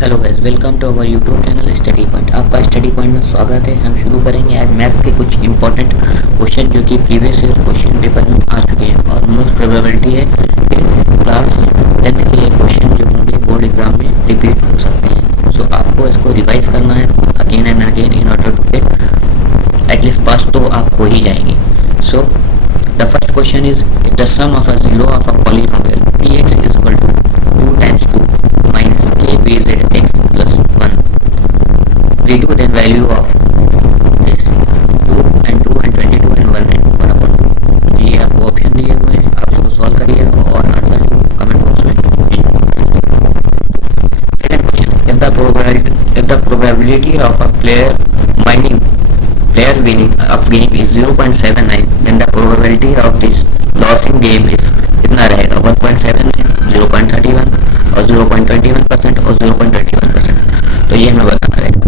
Hello guys, welcome to our YouTube channel Study Point. आपका Study Point में स्वागत है। हम शुरू करेंगे आज मैथ्स के कुछ इंपॉर्टेंट क्वेश्चन जो कि प्रीवियस ईयर क्वेश्चन पेपर में आ चुके हैं और मोस्ट प्रोबेबिलिटी है कि क्लास 10th के ये क्वेश्चन जो होंगे बोर्ड एग्जाम में रिपीट हो सकते हैं। सो आपको इसको रिवाइज करना है again and again in order to get at least pass तो आप हो ही जाएंगे। So the first question is if the sum of a zero of a polynomial px is equal to 2 times 2 minus k bz x plus 1 v2 then value of this 2 and 2 and 22 and 1 and 1 upon 2। ये आपको option दिए हुए हैं, आप इसको solve करिएगा और answer जो कमेंट बॉक्स में second question if the probability of a player winning a game is 0.79 then the probability of this losing game is कितना रहेगा 1.79 0.31 और 0.21% और 0.21%। तो ये हमें बताना रहेगा।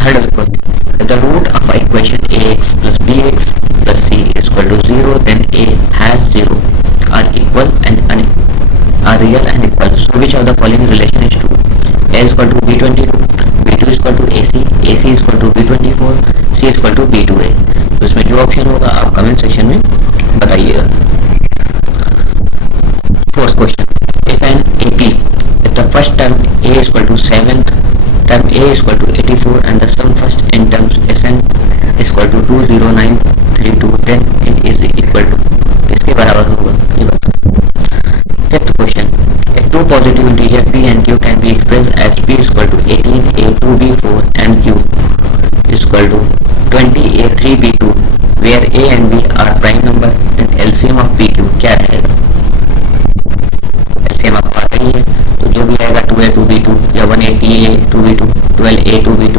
Third question the root of equation ax plus bx plus c is equal to 0 then a has 0 are equal and are real and equal, so which of the following relation is true? A is equal to b22, b2 is equal to ac, ac is equal to b24, c is equal to b2a। तो इसमें जो option होगा आप comment section में बताइएगा। Fourth question if an AP if the first term a is equal to 7th term a is equal to 84 and the sum first n terms sn is equal to 20932 then n is equal to किसके बराबर होगा ये बताओ। Fifth question if two positive integer p and q can be expressed as p is equal to 18 a 2 b 4 and q is equal to 20 a 3 b 2 where a and b are prime number then LCM of p q क्या रहेगा? Same आपको आता ही है, तो जो भी आएगा 2a 2b2 या 180a 2b2 12a 2b2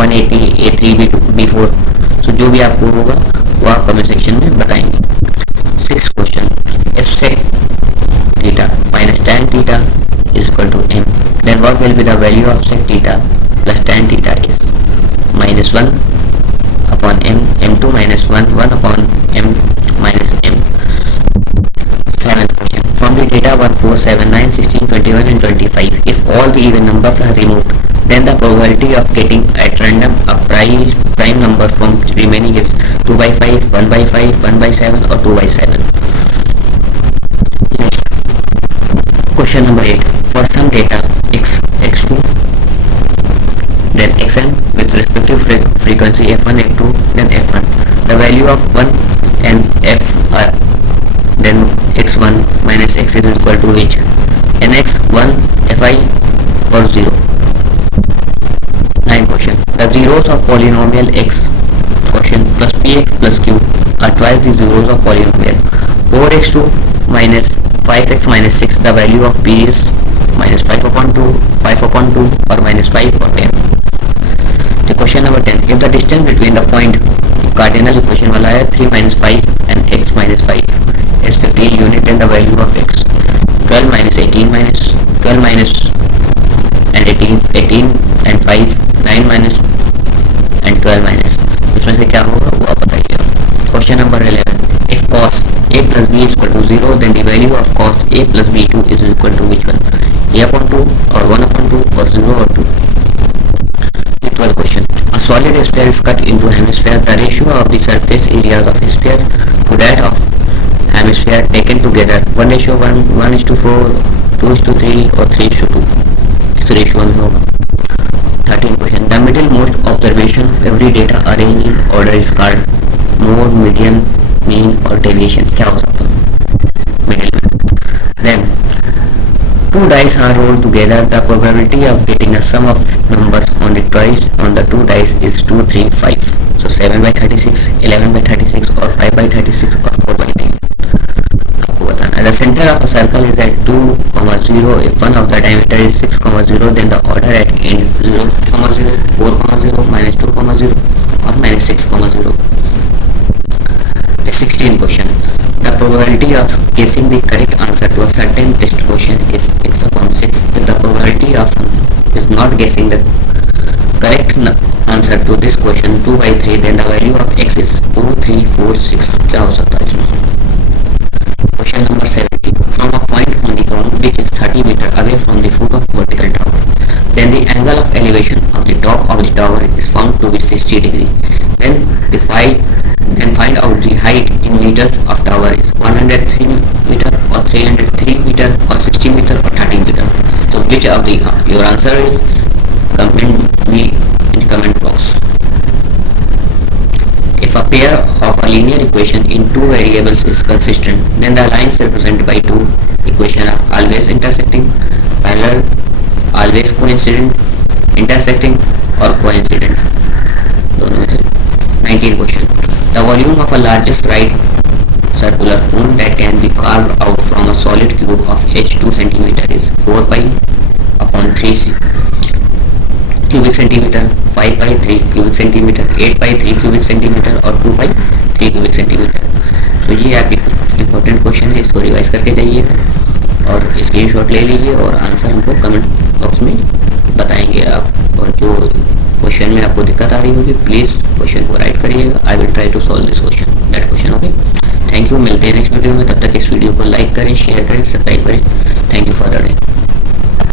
180 a 3b2 b4। सो जो भी आपको होगा वो आप कमेंट सेक्शन में बताएंगे। Six question if sec theta minus tan theta is equal to m then what will be the value of sec theta plus tan theta is -1 upon m m2 -1 1 upon m minus m। Seventh question from the data 1 4 7 9 16 21 and 25 if all the even numbers are removed then the probability of getting at random a prime number from remaining is 2 by 5 1 by 5 1 by 7 or 2 by 7। Next question number 8 for some data x x2 then xn with respective frequency f1 f2 then f1 the value of 1 and f are then x1 minus x is equal to which nx 1 fi or 0। Nine question the zeros of polynomial x question plus px plus q are twice the zeros of polynomial 4x2 minus 5x minus 6 the value of p is minus 5 upon 2 5 upon 2 or minus 5 or 10। The question number 10 if the distance between the point cardinal equation वाला है 3 minus 5 and x minus 5 is 15 unit then the value of x 12 minus 18 minus 12 minus and 18 and 5 9 minus and 12 minus इसमें से क्या होगा वो आप बताइएगा। Question number 11 if cos a plus b is equal to 0 then the value of cos a plus b2 is equal to which one a upon 2 or 1 upon 2 or 0 or 2। 12th question a solid sphere is cut into hemisphere the ratio of the surface areas of a sphere to that of hemisphere taken together 1:1 1:4 2:3 or 3:2 इस ratio में होगा। 13 question the middle most observation of every data arrange in order is called mode median mean और deviation क्या हो सकता है middle में। Then two dice are rolled together the probability of getting a sum of numbers on the twice on the two dice is 2 3 5 so 7 by 36 11 by 36 or 5 by 36 or 4 by 9 आपको बताना है। The center of a circle is at 2 0 if one of the diameter is 6 0 then the order at end 0 0 4 0 -2 0 or -6 0। The 16th question the probability of guessing the correct answer to a certain test question is x upon 6 if the probability of is not guessing the correct answer to this question 2 by 3 then the value of x is 2 3 4 6 क्या हो सकता है इसमें। Question number 17 from a point on the ground which is 30 meter away from the foot of vertical tower then the angle of elevation of the top of the tower is found to be 60 degree. Then find out the height in meters of tower is 103 meter or 303 meter or 60 meter or 30 meter. So which of the your answer is? Comment me in the comment box. If a pair of a linear equation in two variables is consistent, then the lines represented by two equations are always intersecting, parallel, always coincident, intersecting or coincident. दोनों में से 19 question. The volume of a largest right circular cone that can be carved out from a solid cube of h2 cm is 4 pi upon 3 cubic centimeter, 5 pi 3 cubic centimeter, 8 pi 3 cubic centimeter और 2 pi 3 cubic centimeter. तो ये आपके कुछ important question है, इसको revise करके जाइएगा और स्क्रीनशॉट ले लीजिए और आंसर हमको कमेंट बॉक्स में बताएंगे आप। और जो क्वेश्चन में आपको दिक्कत आ रही होगी प्लीज़ क्वेश्चन को राइट करिएगा। I will try to solve this question that question. Okay, thank you. मिलते हैं नेक्स्ट वीडियो में, तब तक इस वीडियो को लाइक करें, शेयर करें, सब्सक्राइब करें। Thank you for the day.